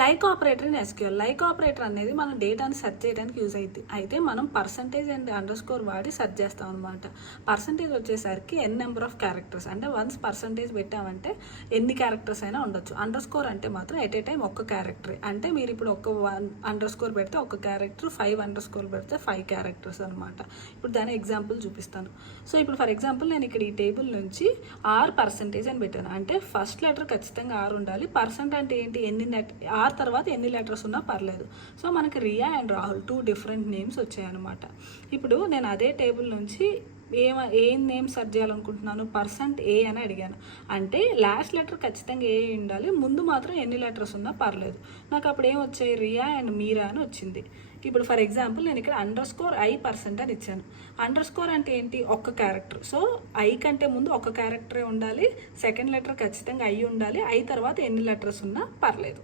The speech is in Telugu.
Like operator in SQL. Like operator అనేది మనం డేటాని సెర్చ్ చేయడానికి యూజ్ అవుతుంది. అయితే మనం పర్సంటేజ్ అండ్ అండర్ స్కోర్ వాడి సెర్చ్ చేస్తాం అనమాట. పర్సంటేజ్ వచ్చేసరికి ఎన్ నెంబర్ ఆఫ్ క్యారెక్టర్స్, అంటే వన్స్ పర్సంటేజ్ పెట్టామంటే ఎన్ని క్యారెక్టర్స్ అయినా ఉండొచ్చు. అండర్ స్కోర్ అంటే మాత్రం ఎట్ ఏ టైం ఒక్క క్యారెక్టర్. అంటే మీరు ఇప్పుడు ఒక 1 అండర్ స్కోర్ పెడితే ఒక క్యారెక్టర్, 5 అండర్ స్కోర్ పెడితే 5 క్యారెక్టర్స్ అనమాట. ఇప్పుడు దాని ఎగ్జాంపుల్ చూపిస్తాను. సో ఇప్పుడు ఫర్ ఎగ్జాంపుల్ నేను ఇక్కడ ఈ టేబుల్ నుంచి ఆర్ పర్సంటేజ్ అని పెట్టాను. అంటే ఫస్ట్ లెటర్ ఖచ్చితంగా ఆర్ ఉండాలి. పర్సెంట్ అంటే ఏంటి, ఆర్ తర్వాత ఎన్ని లెటర్స్ ఉన్నా పర్లేదు. సో మనకి Riya and Rahul 2 different names వచ్చాయన్నమాట. ఇప్పుడు నేను అదే టేబుల్ నుంచి ఏం నేమ్ సెర్చ్ చేయాలనుకుంటున్నాను, పర్సెంట్ ఏ అని అడిగాను. అంటే లాస్ట్ లెటర్ ఖచ్చితంగా ఏ ఉండాలి, ముందు మాత్రం ఎన్ని లెటర్స్ ఉన్నా పర్లేదు. నాకు అప్పుడు ఏం వచ్చాయి, రియా అండ్ మీరా అని వచ్చింది. ఇప్పుడు ఫర్ ఎగ్జాంపుల్ నేను ఇక్కడ అండర్ స్కోర్ ఐ పర్సెంట్ అని ఇచ్చాను. అండర్ స్కోర్ అంటే ఏంటి, ఒక్క క్యారెక్టర్. సో ఐ కంటే ముందు ఒక క్యారెక్టరే ఉండాలి, సెకండ్ లెటర్ ఖచ్చితంగా ఐ ఉండాలి, ఐ తర్వాత ఎన్ని లెటర్స్ ఉన్నా పర్లేదు.